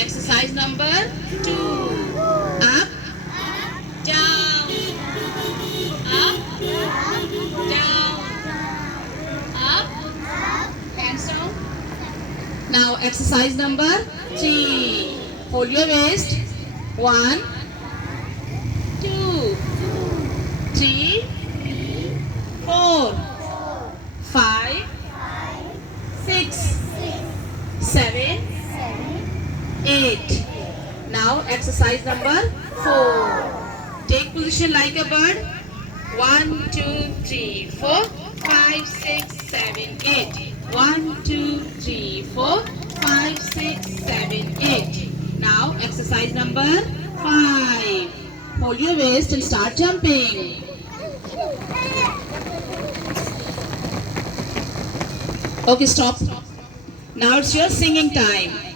Exercise number 2. Up, down, up, down, up, hands down. Now exercise number 3. Hold your waist. 1, 2, 3, 4, 5, 6, 7, 8. Now exercise number 4. Take position like a bird. 1, 2, 3, 4, 5, 6, 7, 8. 1, 2, 3, 4, 5, 6, 7, 8. Now exercise number 5. Hold your waist and start jumping. Okay, stop. Now it's your singing time.